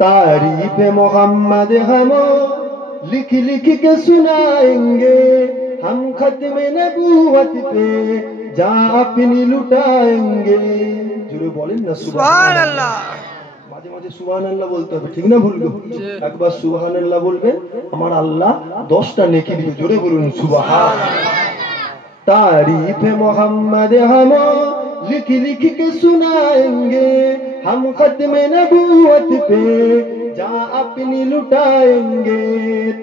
तारीफ मोहम्मद हम लिख लिख के सुनाएंगे, हम खत्म नबूवत पे जा अपनी लुटाएंगे। जुरे बोलें ना सुभान अल्लाह। মাঝে মাঝে সুবহানাল্লাহ বলতে হবে, ঠিক না ভুলবো? একবার সুবহানাল্লাহ বলবেন, আমার আল্লাহ 10টা নেকি দিবে। জোরে বলুন সুবহানাল্লাহ। तारीफ मोहम्मद हम लिख लिख के सुनाएंगे, हम खत्म नबूवत पे जा अपनी लुटाएंगे।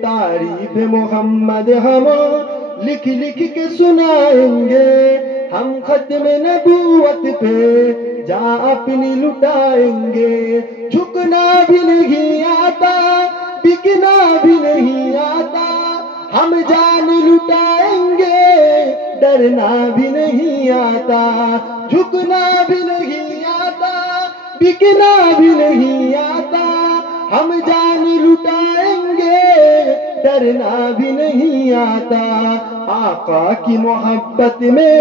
तारीफ मोहम्मद हम लिख लिख के सुनाएंगे, हम खत्म नबूवत पे जा अपनी लुटाएंगे। झुकना भी नहीं आता, बिकना भी नहीं आता, हम जान लुटाएंगे, डरना भी नहीं आता। झुकना भी नहीं आता, बिकना भी नहीं आता, हम जान लुटाएंगे, डरना भी नहीं आता। आका की मोहब्बत में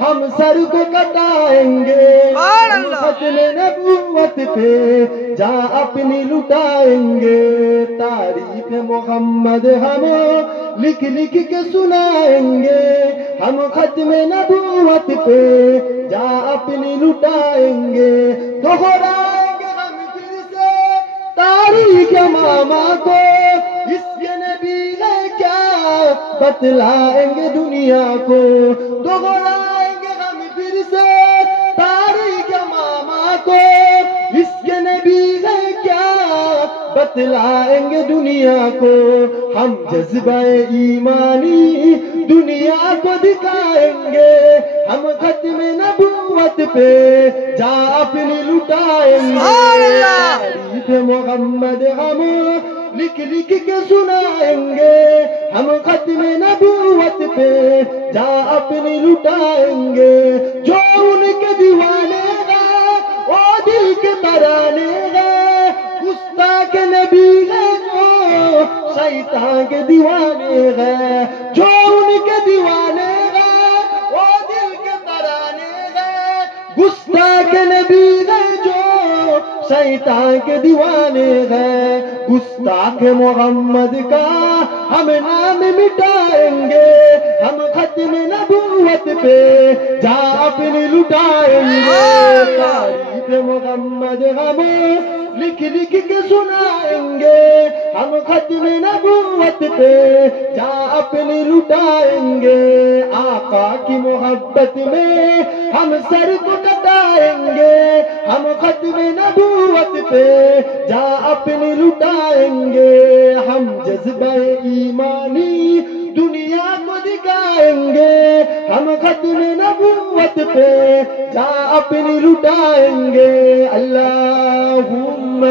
हम सर को कटाएंगे, हम खत्म नबूवत पे जा अपनी लुटाएंगे। तारीफ मोहम्मद हम लिख लिख के सुनाएंगे, हम खत्म नबूवत पे जा अपनी लुटाएंगे। दोहराएंगे हम फिर से तारीख मामा को, इसके नबी है क्या बतलाएंगे दुनिया को। दोहराएंगे हम फिर से तारीख मामा को, इसके नबी है क्या बतलाएंगे दुनिया को। हम जज्बा-ए ईमानी दुनिया को दिखाएंगे, हम खत्म नबूवत पे जा अपनी लुटाएंगे। तारीफ मोहम्मद हम लिख लिख के सुनाएंगे, हम खत्म नबूवत पे जा अपनी लुटाएंगे। जो उनके दीवाने हैं वो दिल के तराने हैं, गुस्ताख नबी है जो शैतान के दीवाने हैं। जो उनके दीवाने हैं वो दिल के तराने हैं, गुस्ताख नबी है जो शैतान के दीवाने हैं। गुस्ताख मोहम्मद का हम नाम मिटाएंगे, हम खत्म नबूवत पे जा अपनी लुटाएंगे। तारीफ मोहम्मद हम लिख लिख के सुनाएंगे, हम खत्म नबूवत पे जा अपनी लुटाएंगे। आका की मोहब्बत में हम सर को कटाएंगे, हम खत्म नबूवत पे जा अपनी लुटाएंगे। हम जज्बा-ए ईमानी दुनिया को दिखाएंगे, हम खत्म नबूवत पे जा अपनी लुटाएंगे। अल्लाहुम्मा